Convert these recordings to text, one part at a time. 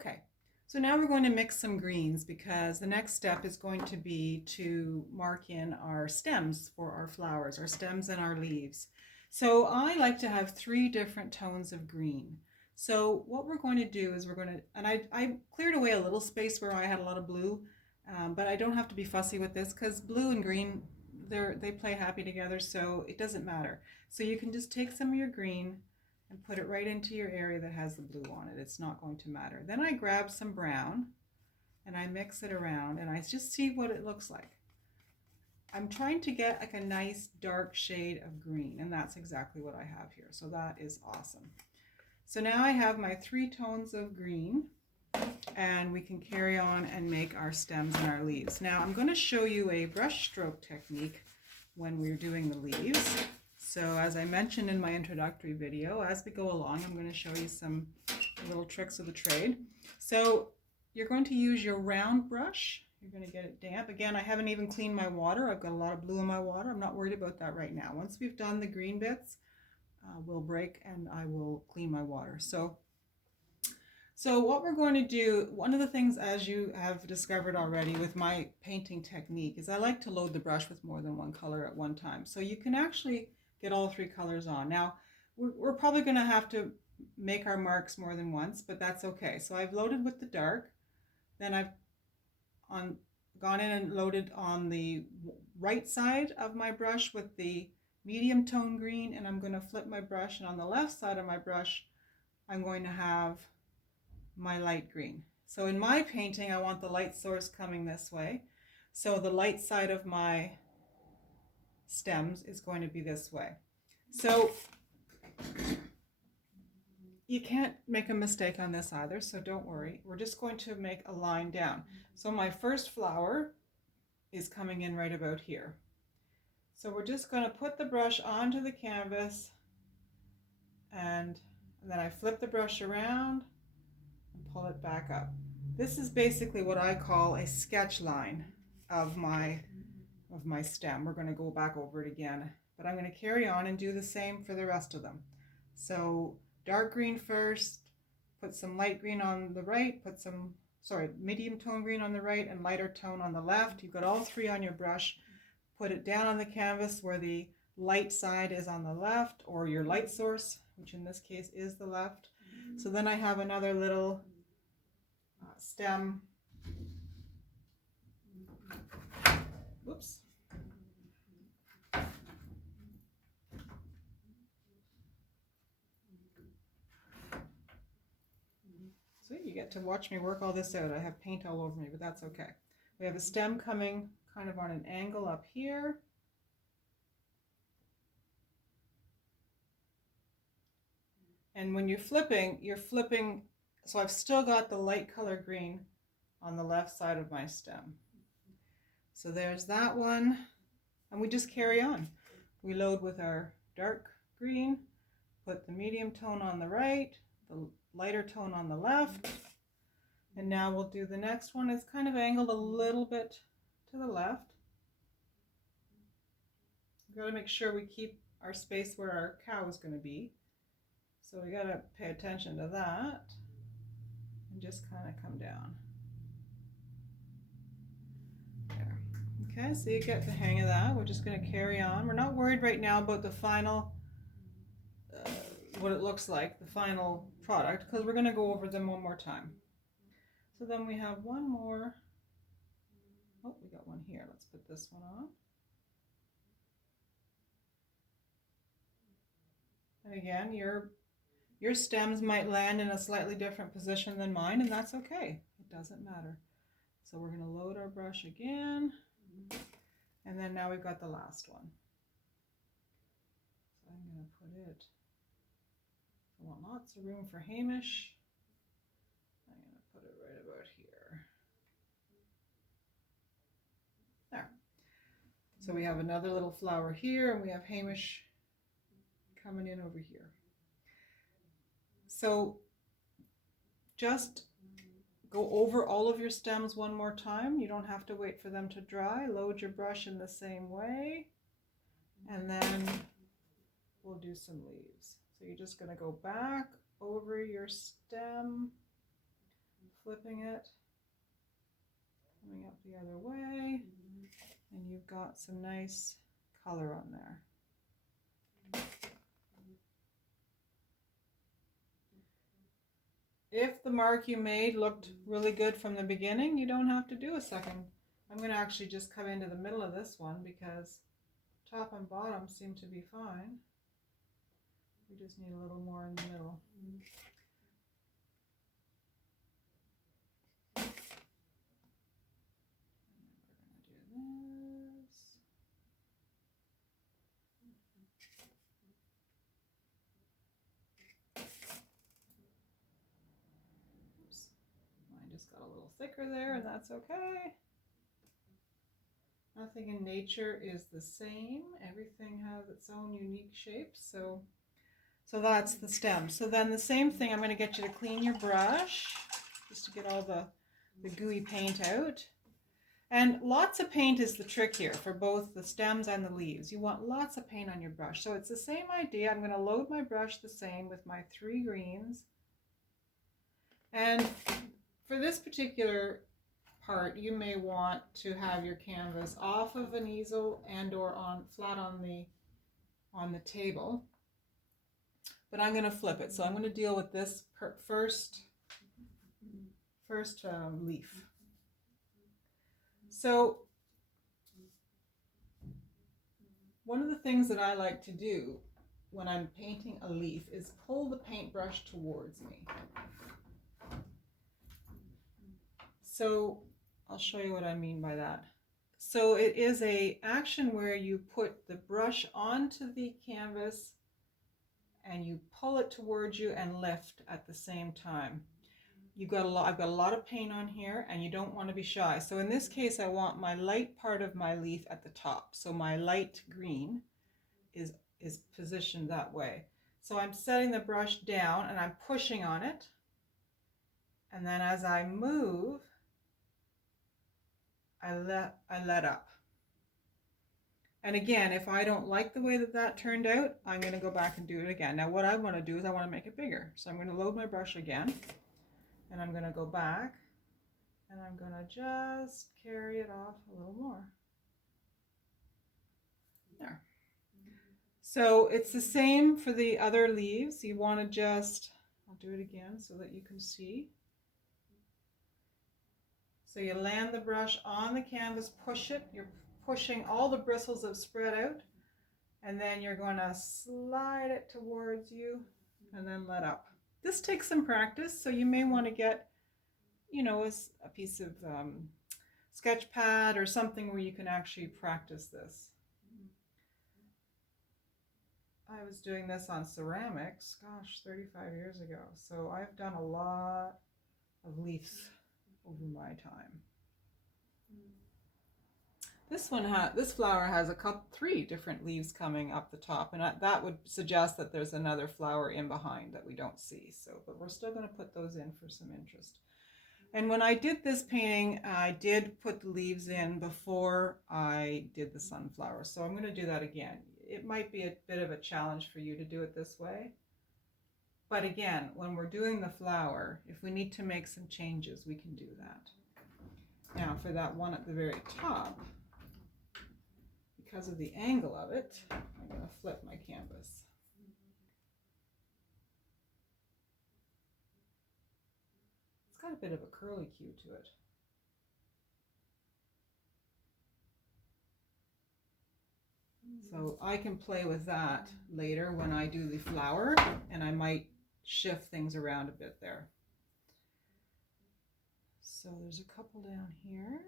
Okay, so now we're going to mix some greens because the next step is going to be to mark in our stems for our flowers, our stems and our leaves. So I like to have 3 different tones of green. So what we're going to do is we're going to, and I cleared away a little space where I had a lot of blue, but I don't have to be fussy with this because blue and green, they play happy together, so it doesn't matter. So you can just take some of your green and put it right into your area that has the blue on it. It's not going to matter. Then I grab some brown and I mix it around and I just see what it looks like. I'm trying to get like a nice dark shade of green, and that's exactly what I have here. So that is awesome. So now I have my 3 tones of green, and we can carry on and make our stems and our leaves. Now I'm going to show you a brush stroke technique when we're doing the leaves. So as I mentioned in my introductory video, as we go along, I'm going to show you some little tricks of the trade. So you're going to use your round brush. You're going to get it damp. Again, I haven't even cleaned my water. I've got a lot of blue in my water. I'm not worried about that right now. Once we've done the green bits, we'll break and I will clean my water. So what we're going to do, one of the things, as you have discovered already with my painting technique, is I like to load the brush with more than one color at one time. So you can actually get all 3 colors on. Now, we're probably going to have to make our marks more than once, but that's okay. So I've loaded with the dark, then I've gone in and loaded on the right side of my brush with the medium tone green, and I'm going to flip my brush, and on the left side of my brush I'm going to have my light green. So in my painting I want the light source coming this way, so the light side of my stems is going to be this way. So you can't make a mistake on this either, so don't worry. We're just going to make a line down. So my first flower is coming in right about here. So we're just going to put the brush onto the canvas, and then I flip the brush around and pull it back up. This is basically what I call a sketch line of my stem. We're going to go back over it again, but I'm going to carry on and do the same for the rest of them. So dark green first, put some light green on the right, medium tone green on the right and lighter tone on the left. You've got all 3 on your brush. Put it down on the canvas where the light side is on the left, or your light source, which in this case is the left. So then I have another little stem. Whoops. So you get to watch me work all this out. I have paint all over me, but that's okay. We have a stem coming kind of on an angle up here. And when you're flipping, so I've still got the light color green on the left side of my stem. So there's that one, and we just carry on. We load with our dark green, put the medium tone on the right, the lighter tone on the left, and now we'll do the next one. It's kind of angled a little bit to the left. We've got to make sure we keep our space where our cow is going to be. So we got to pay attention to that and just kind of come down. There. Okay, so you get the hang of that. We're just going to carry on. We're not worried right now about the final, what it looks like, the final product, because we're going to go over them one more time. So then we have one more. Oh, we got one here. Let's put this one on. And again, your stems might land in a slightly different position than mine, and that's okay. It doesn't matter. So we're going to load our brush again, and then now we've got the last one. So I'm going to put it, I want lots of room for Hamish. I'm going to put it right about here. There. So we have another little flower here, and we have Hamish coming in over here. So just go over all of your stems one more time. You don't have to wait for them to dry. Load your brush in the same way, and then we'll do some leaves. So you're just going to go back over your stem, flipping it, coming up the other way, and you've got some nice color on there. If the mark you made looked really good from the beginning, you don't have to do a second. I'm going to actually just come into the middle of this one because top and bottom seem to be fine. We just need a little more in the middle. And we're going to do this. Oops. Mine just got a little thicker there, and that's okay. Nothing in nature is the same. Everything has its own unique shape. So that's the stem. So then the same thing, I'm going to get you to clean your brush just to get all the gooey paint out. And lots of paint is the trick here for both the stems and the leaves. You want lots of paint on your brush. So it's the same idea. I'm going to load my brush the same with my 3 greens. And for this particular part, you may want to have your canvas off of an easel and or flat on the table. But I'm going to flip it. So I'm going to deal with this first leaf. So one of the things that I like to do when I'm painting a leaf is pull the paintbrush towards me. So I'll show you what I mean by that. So it is an action where you put the brush onto the canvas and you pull it towards you and lift at the same time. I've got a lot of paint on here, and you don't want to be shy. So in this case, I want my light part of my leaf at the top. So my light green is positioned that way. So I'm setting the brush down and I'm pushing on it. And then as I move, I let up. And again, if I don't like the way that turned out, I'm going to go back and do it again. Now what I want to do is I want to make it bigger. So I'm going to load my brush again. And I'm going to go back and I'm going to just carry it off a little more. There. So it's the same for the other leaves. You want to just, I'll do it again so that you can see. So you land the brush on the canvas, push it. You're pushing, all the bristles have spread out. And then you're going to slide it towards you and then let up. This takes some practice, so you may want to get, a piece of sketch pad or something where you can actually practice this. I was doing this on ceramics, 35 years ago, so I've done a lot of leaves over my time. This flower has 3 different leaves coming up the top, and that would suggest that there's another flower in behind that we don't see. But we're still going to put those in for some interest. And when I did this painting, I did put the leaves in before I did the sunflower. So I'm going to do that again. It might be a bit of a challenge for you to do it this way. But again, when we're doing the flower, if we need to make some changes, we can do that. Now for that one at the very top, because of the angle of it, I'm going to flip my canvas. It's got a bit of a curly cue to it. So I can play with that later when I do the flower, and I might shift things around a bit there. So there's a couple down here.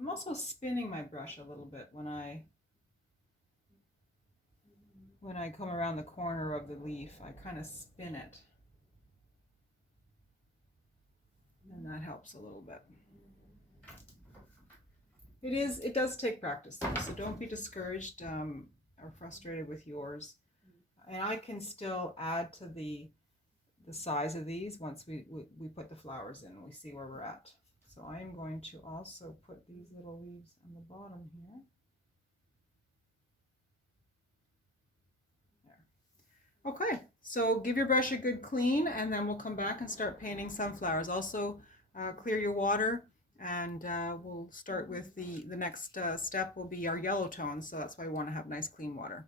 I'm also spinning my brush a little bit when I come around the corner of the leaf. I kind of spin it. And that helps a little bit. It does take practice though, so don't be discouraged or frustrated with yours. And I can still add to the the size of these once we put the flowers in and we see where we're at. So I'm going to also put these little leaves on the bottom here. There. Okay, so give your brush a good clean, and then we'll come back and start painting sunflowers. Also clear your water, and we'll start with the next step will be our yellow tones, so that's why we want to have nice clean water.